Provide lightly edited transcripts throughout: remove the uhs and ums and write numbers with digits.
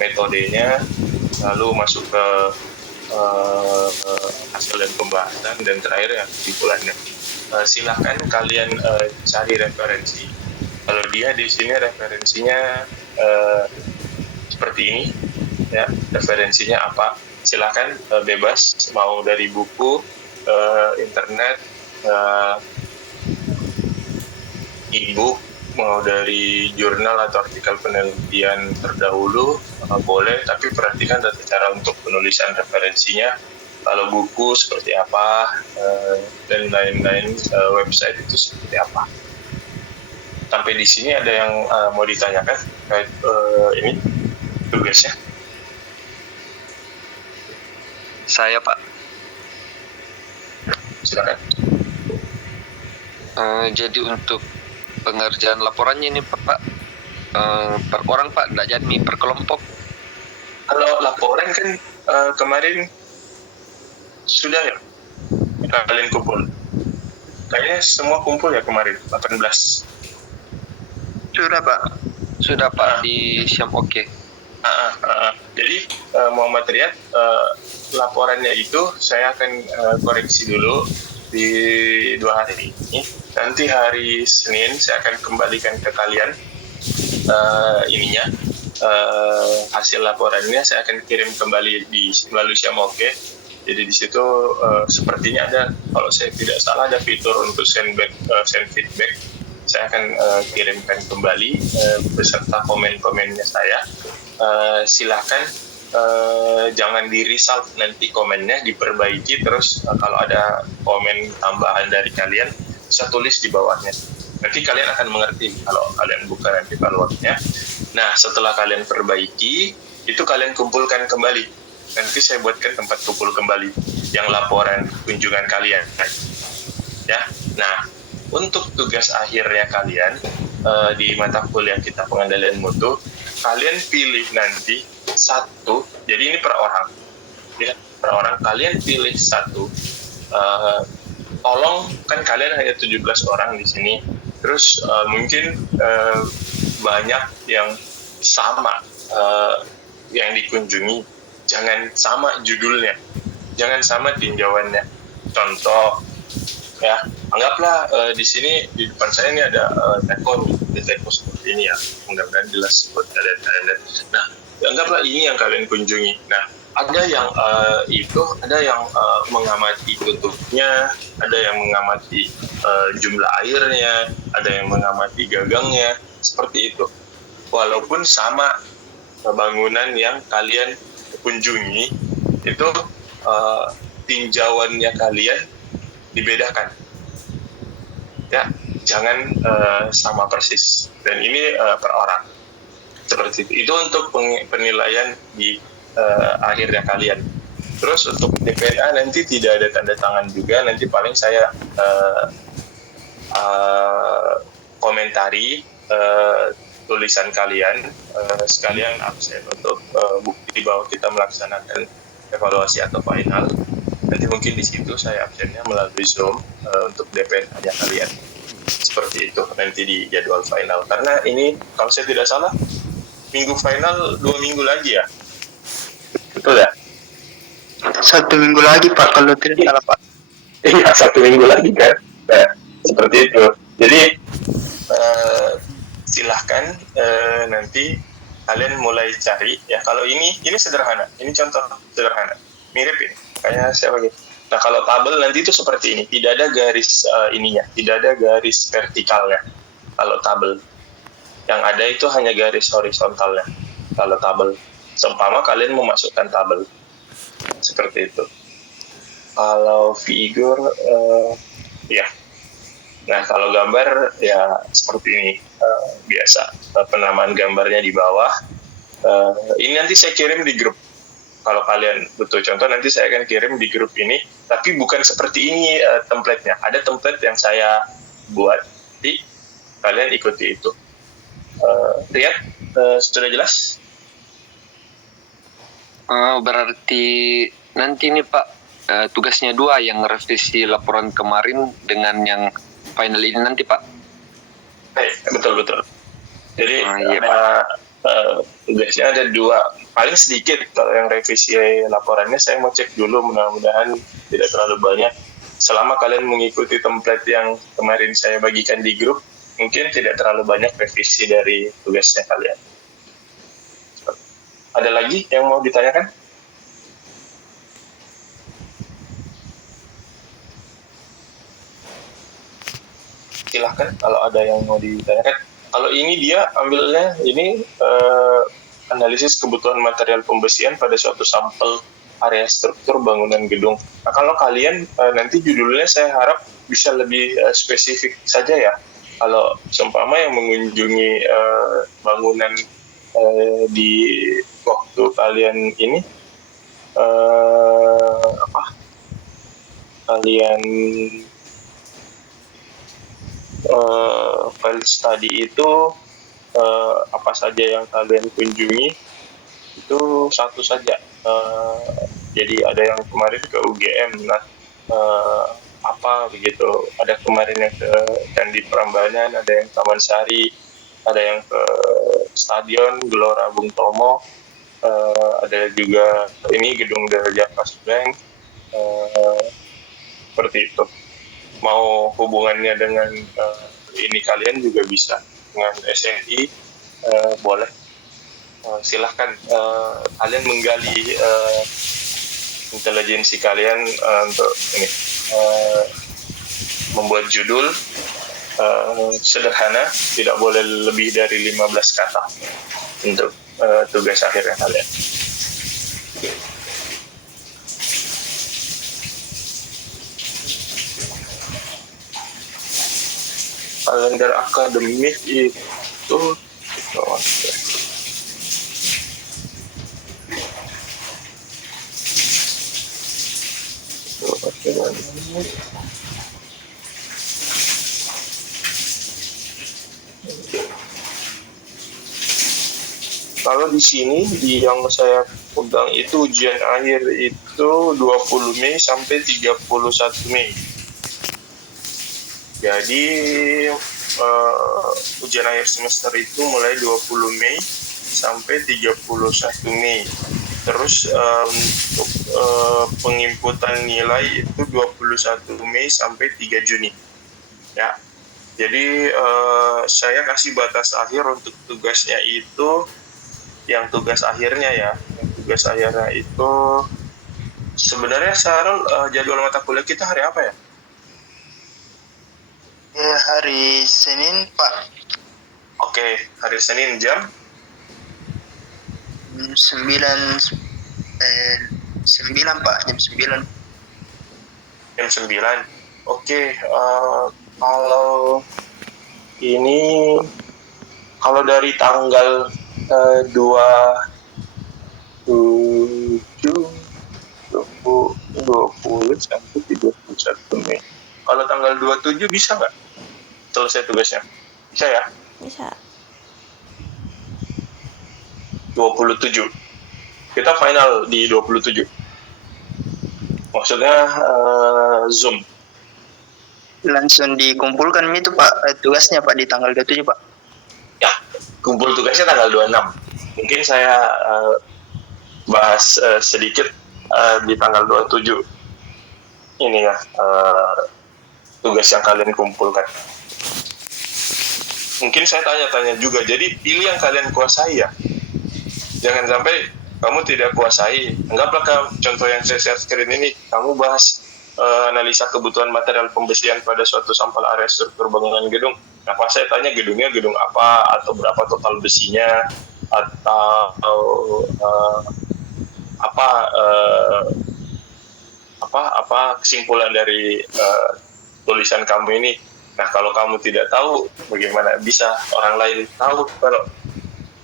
metodenya, lalu masuk ke hasil dan pembahasan, dan terakhir ya kesimpulannya. Silahkan kalian cari referensi. Kalau dia di sini referensinya seperti ini, ya, referensinya apa? Silahkan bebas, mau dari buku, internet, e-book, mau dari jurnal atau artikel penelitian terdahulu, boleh, tapi perhatikan tata cara untuk penulisan referensinya. Kalau buku seperti apa, dan lain-lain, website itu seperti apa. Sampai di sini ada yang mau ditanyakan terkait ini tugasnya? Saya, Pak. Silakan. Jadi untuk pengerjaan laporannya ini Pak, per orang Pak, tidak jadi per kelompok. Kalau laporan kan kemarin sudah ya kalian kumpul. Kayaknya semua kumpul ya kemarin 18. Sudah Pak. Sudah Pak di Siam Oke. Jadi Muhammad Riyad, laporannya itu saya akan koreksi dulu di 2 hari ini. Nanti hari Senin saya akan kembalikan ke kalian hasil laporannya. Saya akan kirim kembali melalui Siam Oke. Jadi di situ sepertinya ada, kalau saya tidak salah, ada fitur untuk send feedback. Saya akan kirimkan kembali beserta komen-komennya saya. Silahkan jangan di result nanti komennya, diperbaiki terus. Kalau ada komen tambahan dari kalian, bisa tulis di bawahnya. Nanti kalian akan mengerti kalau kalian buka nanti evaluasinya. Nah, setelah kalian perbaiki, itu kalian kumpulkan kembali. Nanti saya buatkan tempat kumpul kembali yang laporan kunjungan kalian. Ya, nah, untuk tugas akhirnya kalian di mata kuliah kita pengendalian mutu, kalian pilih nanti satu. Jadi ini per orang, ya, per orang kalian pilih satu. Tolong, kan kalian hanya 17 orang di sini, terus mungkin banyak yang sama yang dikunjungi. Jangan sama judulnya, jangan sama tinjauannya. Contoh, ya, anggaplah di sini di depan saya ini ada teko seperti ini ya, mudah-mudahan jelas buat kalian. Nah, anggaplah ini yang kalian kunjungi. Nah, ada yang ada yang mengamati tutupnya, ada yang mengamati jumlah airnya, ada yang mengamati gagangnya, seperti itu. Walaupun sama bangunan yang kalian kunjungi, itu tinjauannya kalian dibedakan, ya, jangan sama persis. Dan ini per orang, seperti itu. Itu untuk penilaian di akhirnya kalian. Terus untuk DPA nanti tidak ada tanda tangan juga, nanti paling saya komentari tulisan kalian, sekalian absen untuk bukti bahwa kita melaksanakan evaluasi atau final. Nanti mungkin di situ saya absennya melalui Zoom untuk DPN-nya kalian. Seperti itu nanti di jadwal final. Karena ini kalau saya tidak salah minggu final 2 minggu lagi ya. Betul ya? 1 minggu lagi Pak, kalau tidak salah Pak. Iya, 1 minggu lagi kan. Nah, seperti itu. Jadi silahkan nanti kalian mulai cari ya. Kalau ini sederhana, ini contoh sederhana, mirip ini kayak saya bagi. Nah, kalau tabel nanti itu seperti ini, tidak ada garis ininya, tidak ada garis vertikalnya. Kalau tabel yang ada itu hanya garis horizontalnya. Kalau tabel, seumpama kalian memasukkan tabel seperti itu. Kalau figur ya. Nah, kalau gambar ya seperti ini, biasa penamaan gambarnya di bawah. Ini nanti saya kirim di grup. Kalau kalian butuh contoh, nanti saya akan kirim di grup ini. Tapi bukan seperti ini template-nya. Ada template yang saya buat. Jadi kalian ikuti itu. Riyad, sudah jelas? Berarti nanti nih Pak, tugasnya 2 yang revisi laporan kemarin dengan yang final ini nanti Pak. Betul. Jadi iya, Pak. Tugasnya ada dua, paling sedikit. Kalau yang revisi laporannya saya mau cek dulu, mudah-mudahan tidak terlalu banyak. Selama kalian mengikuti template yang kemarin saya bagikan di grup, mungkin tidak terlalu banyak revisi dari tugasnya kalian. Ada lagi yang mau ditanyakan? Silahkan kalau ada yang mau ditanyakan. Kalau ini dia ambilnya ini analisis kebutuhan material pembesian pada suatu sampel area struktur bangunan gedung. Nah, kalau kalian nanti judulnya saya harap bisa lebih spesifik saja ya. Kalau seumpama yang mengunjungi bangunan di waktu kalian ini kalian file study itu apa saja yang kalian kunjungi itu satu saja. Jadi ada yang kemarin ke UGM, apa begitu, ada kemarin yang ke Candi Prambanan, ada yang Taman Sari, ada yang ke Stadion Gelora Bung Tomo, ada juga ini Gedung Daraja Kasbank, seperti itu. Mau hubungannya dengan ini kalian juga bisa dengan SNI, boleh. Silahkan kalian menggali intelijensi kalian untuk ini membuat judul sederhana, tidak boleh lebih dari 15 kata untuk tugas akhirnya kalian. Kalender akademik itu kalau di sini di yang saya pegang itu ujian akhir itu 20 Mei sampai 31 Mei. Jadi ujian akhir semester itu mulai 20 Mei sampai 31 Mei. Terus untuk penginputan nilai itu 21 Mei sampai 3 Juni. Ya. Jadi saya kasih batas akhir untuk tugasnya itu, yang tugas akhirnya ya. Yang tugas akhirnya itu sebenarnya Sarul, jadwal mata kuliah kita hari apa ya? Ya, hari Senin, Pak. Oke, hari Senin jam 9, Pak, jam 9. Jam 9. Oke, kalau ini, kalau dari tanggal 27, 20 sampai 31 Mei. Kalau tanggal 27 bisa nggak selesai tugasnya? Bisa ya? Bisa. 27. Kita final di 27. Maksudnya Zoom. Langsung dikumpulkan itu, Pak, tugasnya, Pak, di tanggal 27, Pak. Ya, kumpul tugasnya tanggal 26. Mungkin saya bahas sedikit di tanggal 27. Ini ya, tugas yang kalian kumpulkan. Mungkin saya tanya-tanya juga, jadi pilih yang kalian kuasai ya. Jangan sampai kamu tidak kuasai. Anggaplah contoh yang saya share screen ini, kamu bahas analisa kebutuhan material pembesian pada suatu sampel area struktur bangunan gedung. Nah, pas saya tanya gedungnya gedung apa, atau berapa total besinya, atau apa kesimpulan dari tulisan kamu ini. Nah, kalau kamu tidak tahu, bagaimana bisa orang lain tahu kalau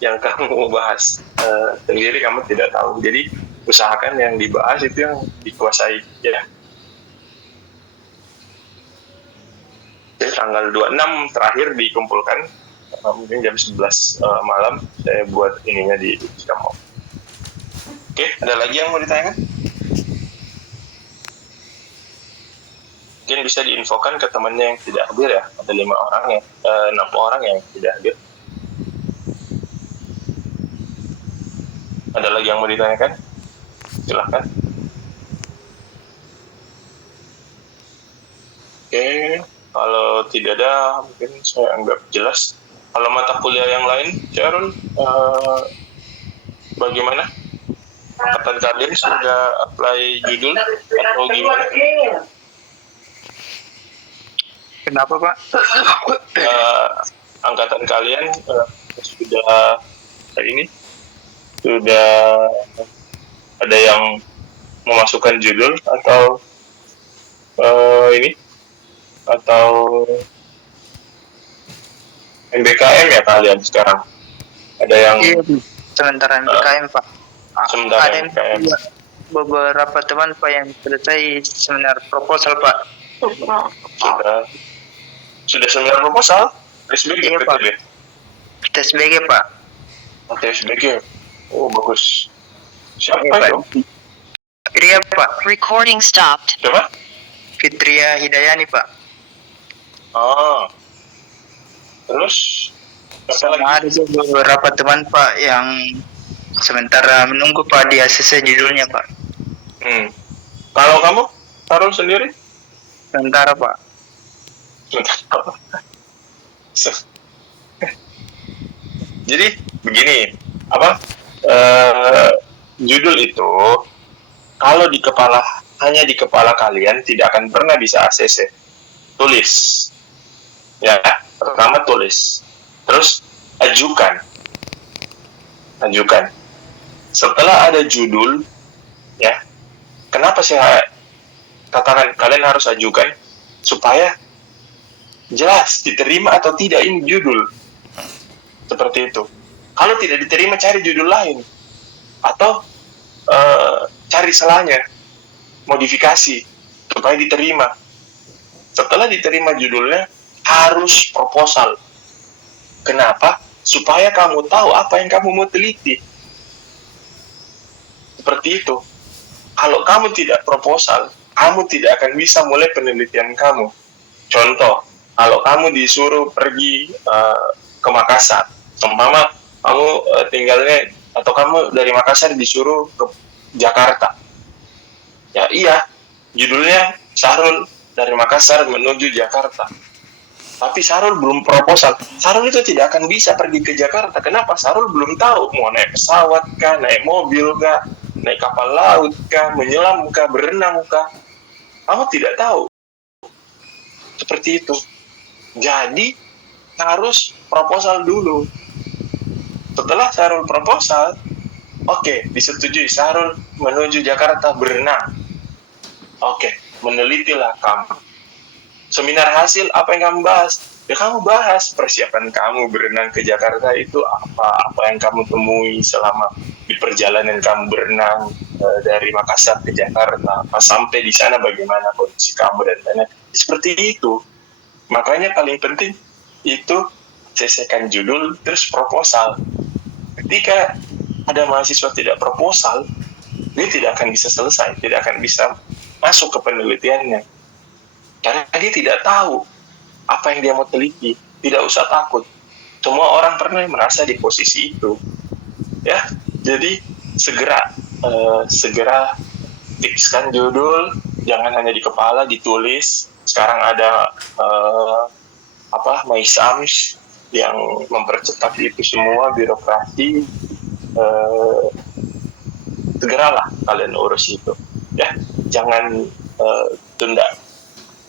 yang kamu bahas sendiri kamu tidak tahu. Jadi usahakan yang dibahas itu yang dikuasai ya. Jadi tanggal 26 terakhir dikumpulkan, mungkin jam 11 malam saya buat ininya di kamu. Oke, ada lagi yang mau ditanyakan? Mungkin bisa diinfokan ke temannya yang tidak hadir ya. Ada 6 orang yang tidak hadir. Ada lagi yang mau ditanyakan? Silahkan. Oke, kalau tidak ada, mungkin saya anggap jelas. Kalau mata kuliah yang lain, Syarul, bagaimana? Angkatan kalian sudah apply judul atau gimana? Kenapa Pak? Angkatan kalian sudah ini sudah ada yang memasukkan judul atau ini atau MBKM ya kalian sekarang? Ada yang Iya, sementara MBKM Pak. sementara Ada yang MBKM. beberapa teman Pak yang selesai seminar proposal Pak. Sudah seminar proposal? SBG Iya, Pak. PTB? Tes BG Pak. SBG. Oh bagus. Siapa Iya, Pak. itu? Fitria Pak. Recording stopped. Siapa? Fitria Hidayani Pak. Ah. Terus apa Sama lagi? ada juga beberapa teman Pak yang sementara menunggu Pak di ACC judulnya Pak. Kalau kamu, Tarul sendiri? Sementara Pak. Jadi begini, apa judul itu kalau di kepala hanya di kepala kalian tidak akan pernah bisa ACC. Tulis, ya. Pertama tulis, terus ajukan. Setelah ada judul, ya. Kenapa saya katakan kalian harus ajukan supaya jelas diterima atau tidak ini judul. Seperti itu. Kalau tidak diterima cari judul lain atau cari salahnya, modifikasi supaya diterima. Setelah diterima judulnya harus proposal. Kenapa? Supaya kamu tahu apa yang kamu mau teliti. Seperti itu. Kalau kamu tidak proposal, kamu tidak akan bisa mulai penelitian kamu. Contoh, kalau kamu disuruh pergi ke Makassar, seumpama kamu tinggalnya atau kamu dari Makassar disuruh ke Jakarta, ya iya, judulnya Syahrul dari Makassar menuju Jakarta. Tapi Syahrul belum proposal. Syahrul itu tidak akan bisa pergi ke Jakarta. Kenapa? Syahrul belum tahu mau naik pesawat kah, naik mobil kah, naik kapal laut kah, menyelam kah, berenang kah. Kamu tidak tahu. Seperti itu. Jadi harus proposal dulu. Setelah Syahrul proposal, oke, disetujui Syahrul menuju Jakarta berenang. Oke, menelitilah kamu. Seminar hasil apa yang kamu bahas? Ya kamu bahas persiapan kamu berenang ke Jakarta itu apa yang kamu temui selama di perjalanan kamu berenang dari Makassar ke Jakarta. Pas sampai di sana bagaimana kondisi kamu dan lain-lain. Seperti itu. Makanya paling penting itu selesaikan judul terus proposal. Ketika ada mahasiswa tidak proposal, dia tidak akan bisa selesai, tidak akan bisa masuk ke penelitiannya. Karena dia tidak tahu apa yang dia mau teliti. Tidak usah takut. Semua orang pernah merasa di posisi itu. Ya, jadi segera fixkan judul, jangan hanya di kepala, ditulis. Sekarang ada MySams yang mempercepat itu semua, birokrasi. Segeralah kalian urus itu. Ya, jangan tunda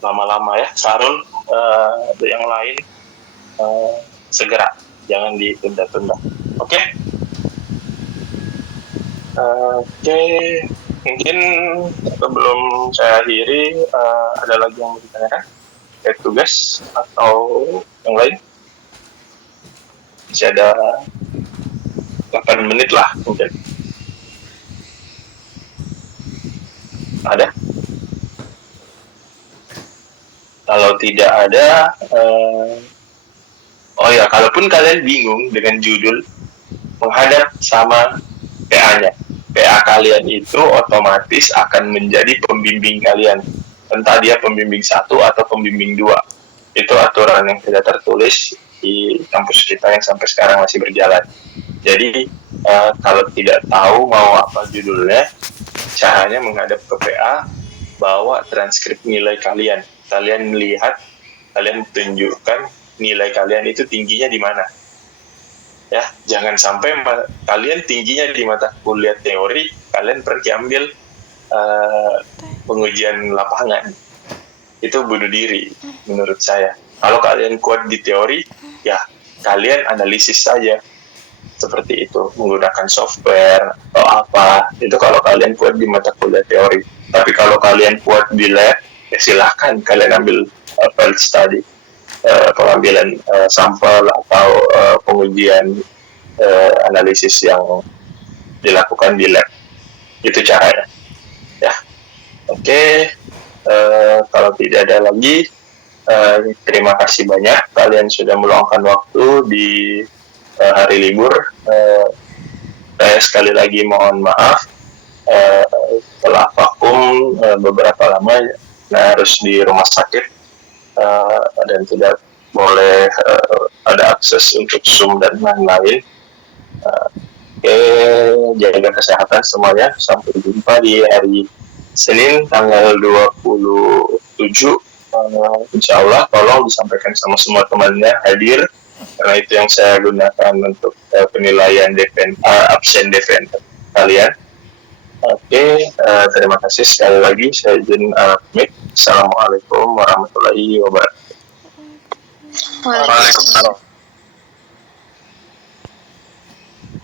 lama-lama ya. Syahrul yang lain segera, jangan ditunda-tunda. Oke, mungkin sebelum saya akhiri ada lagi yang mau ditanyakan kayak tugas atau yang lain? Masih ada 8 menit lah mungkin. Ada? Kalau tidak ada, kalaupun kalian bingung dengan judul, menghadap sama PA-nya. PA kalian itu otomatis akan menjadi pembimbing kalian. Entah dia pembimbing 1 atau pembimbing 2. Itu aturan yang tidak tertulis di kampus kita yang sampai sekarang masih berjalan. Jadi, Kalau tidak tahu mau apa judulnya, caranya menghadap ke PA, bawa transkrip nilai kalian. Kalian lihat, kalian tunjukkan nilai kalian itu tingginya di mana. Ya, jangan sampai kalian tingginya di mata kuliah teori, kalian pergi ambil pengujian lapangan. Itu bunuh diri menurut saya. Kalau kalian kuat di teori, ya kalian analisis saja seperti itu, menggunakan software atau apa. Itu kalau kalian kuat di mata kuliah teori. Tapi kalau kalian kuat di lab, ya silahkan kalian ambil field study, pengambilan sampel atau pengujian analisis yang dilakukan di lab. Itu caranya. Ya, oke. Kalau tidak ada lagi, terima kasih banyak kalian sudah meluangkan waktu di hari libur. Saya sekali lagi mohon maaf telah vakum beberapa lama, harus di rumah sakit dan tidak boleh ada akses untuk Zoom dan lain-lain. Oke, jaga kesehatan semuanya. Sampai jumpa di hari Senin tanggal 27. Insya Allah tolong disampaikan sama semua temannya hadir, karena itu yang saya gunakan untuk penilaian absen DPN kalian. Oke, terima kasih sekali lagi. Saya izin pamit. Assalamualaikum warahmatullahi wabarakatuh. Waalaikumsalam.